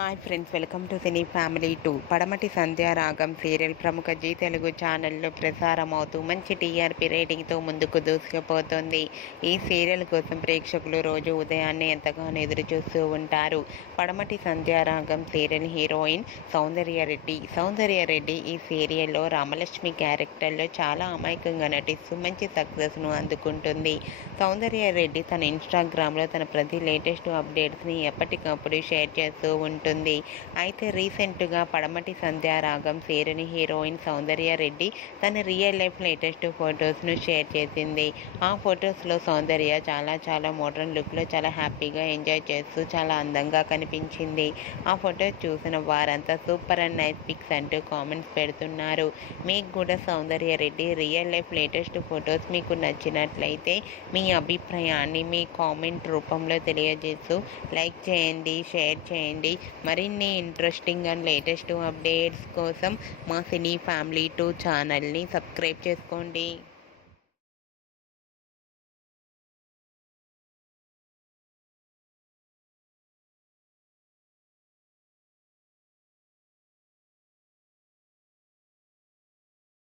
Hi friends, welcome to cine family 2. పడమటి Sandhyaragam serial ప్రముఖ G Telugu ఛానల్లో ప్రసారం అవుతూ మంచి టీఆర్పీ రేటింగ్తో ముందుకు దూసుకుపోతుంది. ఈ సీరియల్ కోసం ప్రేక్షకులు రోజు ఉదయాన్నే ఎంతగానో ఎదురు చూస్తూ ఉంటారు. పడమటి సంధ్యారాగం సీరియల్ హీరోయిన్ సౌందర్యరెడ్డి ఈ సీరియల్లో రామలక్ష్మి క్యారెక్టర్లో చాలా అమాయకంగా నటిస్తూ మంచి సక్సెస్ను అందుకుంటుంది. సౌందర్యరెడ్డి తన ఇన్స్టాగ్రామ్లో తన ప్రతి లేటెస్ట్ అప్డేట్స్ని ఎప్పటికప్పుడు షేర్ చేస్తూ ఉంటుంది. అయితే రీసెంట్గా పడమటి సంధ్యారాగం సీరియల్ హీరోయిన్ సౌందర్యరెడ్డి తన రియల్ లైఫ్ లేటెస్ట్ ఫొటోస్ను షేర్ చేసింది. ఆ ఫొటోస్లో సౌందర్య చాలా మోడర్న్ లుక్లో చాలా హ్యాపీగా ఎంజాయ్ చేస్తూ చాలా అందంగా కనిపించింది. ఆ ఫొటోస్ చూసిన వారంతా సూపర్ అండ్ నైస్ పిక్స్ అంటూ కామెంట్స్ పెడుతున్నారు. మీకు కూడా Soundarya Reddy real life latest photos మీకు నచ్చినట్లయితే మీ అభిప్రాయాన్ని మీ కామెంట్ రూపంలో తెలియజేస్తూ లైక్ చేయండి, షేర్ చేయండి. మరిన్ని ఇంట్రెస్టింగ్ అండ్ లేటెస్ట్ అప్డేట్స్ కోసం మా సినీ ఫ్యామిలీ 2 ఛానల్ని సబ్స్క్రైబ్ చేసుకోండి.